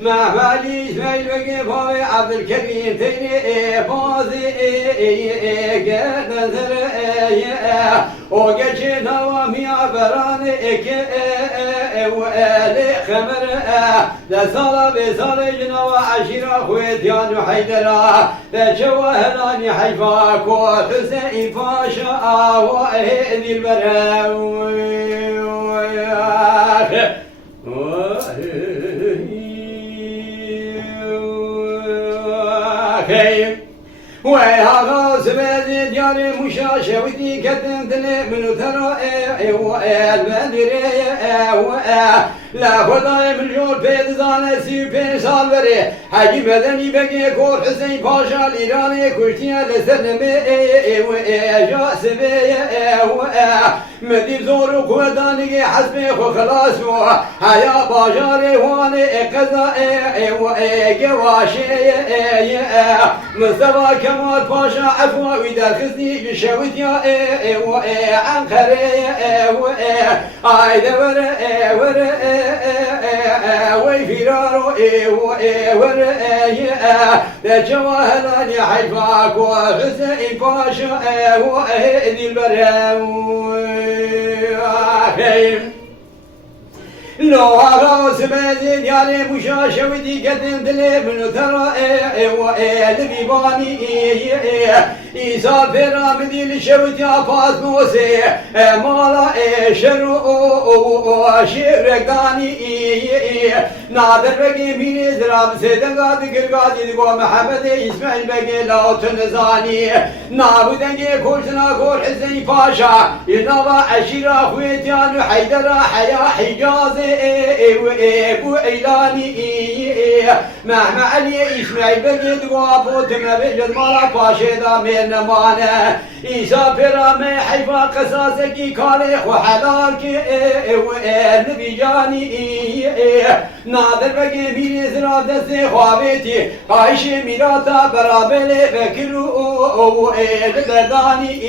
معالي اسماعيل بقى عبد الكريم تاني بازي نظر وقش نوامي عبران وآل خمر لصالة بصالة جنوى عشيرة خويتيان وحيدرا لشوهلاني حيفاك وحسين فاشا وإهدي البراوي وهذا سبب ديار مشاشة ودي كتنت من ترى البدر لا خداي من جور بيد زانة سيبين صالبري حاجي مدني بقي كور حسين باشا الإيراني كشتيا لسلمي جا سبي مدي زور وقوداني حسبي وخلاص حيا باجاري واني قضاء قواشي مصطفى كمال باشا عفوا وإذا خزني شويت يا عنقري عايد ور ويفرار ور لجواهلاني حيفاك وحسين باشا وإهدي البراوي لو هراس بزين يالي مشاشة ودي قدم دلي من ترى البيباني إيسا فرامدي لشوت يا فاطموسي مالا شرو شرقاني نادر بقي مين زراب سيدن قاد قرقادي دقوا محمد إسماعيل بقي لا تنزاني نابدنجي كورسنا كور حسين باشا ينابا عشيرا خويتيان حيدرا حيا حجازي ابو ايلاني مهما علي اسماعيل بقي دقوا بوتنا بجد مالا باشا من مانا إيسا فرامي حيفا قصاصكي كاليخ وحلالك النبي جاني نادر بقي مين زراب دستي خوابيتي عايش ميراتا برابلي بكرو البرداني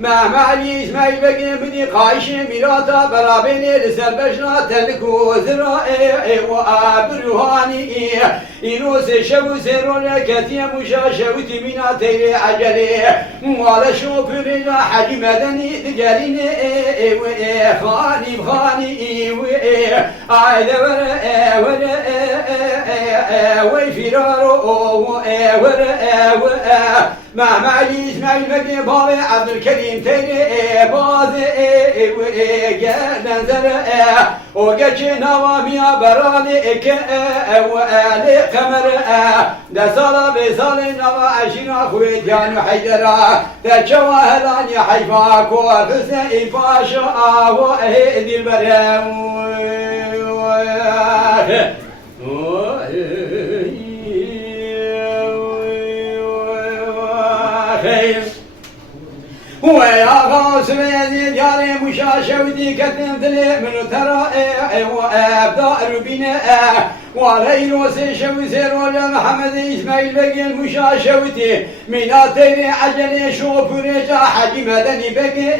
مهما علي اسماعيل بقي بدي قايش ميراتا برابلي لسربشنا تلكو زرائي وابروهاني إنوس شبو سيرون كتيا مشاشة وتمينا تيري عجلي وعلى شوفر إلى حاج مدني تجاريني خاني بخاني عايد ور ويفرارو ور مع معلي اسماعيل بقي بابي عبد الكريم تيري بازي نزر وقش نوامي براني وآلي قمر دسالة بسالي نوا عشينا خويتيان وحيدرا تجواهلاني حيفاك وحسين فاشا وإهدي البراوي ويا غاص بيدي ياري مشاشة ودي كتن ذلي من ترى وابدا ربنا وليل وسيشوي سير ولا محمد اسماعيل بقي المشاشة ودي من اتيني عجلي شوف رجع حجي مدني بقي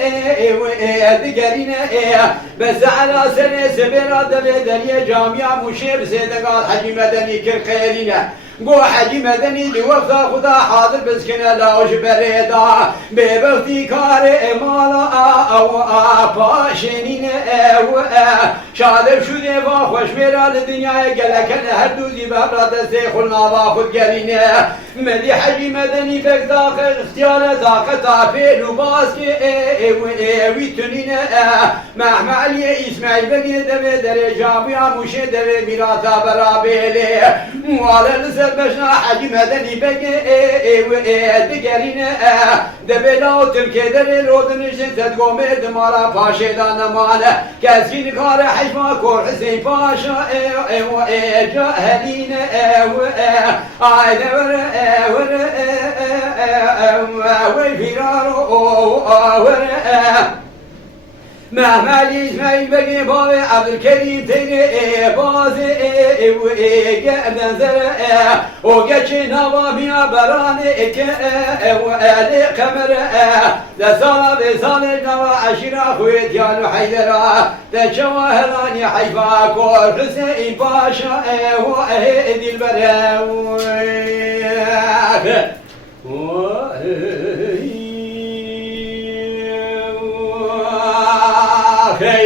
دقرينا بس على سنة سبيرا دلي جامعة مشير سيدقال حجي مدني كالخيرنا قو حجي مدني لوقت خدا حاضر بس كنا لاوش بريدا ببغتي كاري مالا او باشنين او شادب شده با خوش میرا لدنیا گلکن هر دوزی بابرا دسته خلنا با خود گرینه مدی حجی مدنی بک داخل اختیار داقتا پیلو باز که اوی تنینه مهما علی اسماعیل بگی دوی در جامعه موشه دوی میراتا برابیله موالا لسر بشنا حجی مدنی بگی دگرینه دوی لاو ترکه در رودنشن تدگومه دمارا پاشه دانمانه کسین کار حجما کور حسین پاشا جاهلین آید وی فرارو مهما إسماعيل بقي بابي عبد الكريم تيني بازي وقعدن زرع وقتش نظامي براني وآلي قمر لصالة بصالة نوا عشرة خويت يالو حيدرا تشواهراني حيفا كور حسين باشا وأهدي البراوي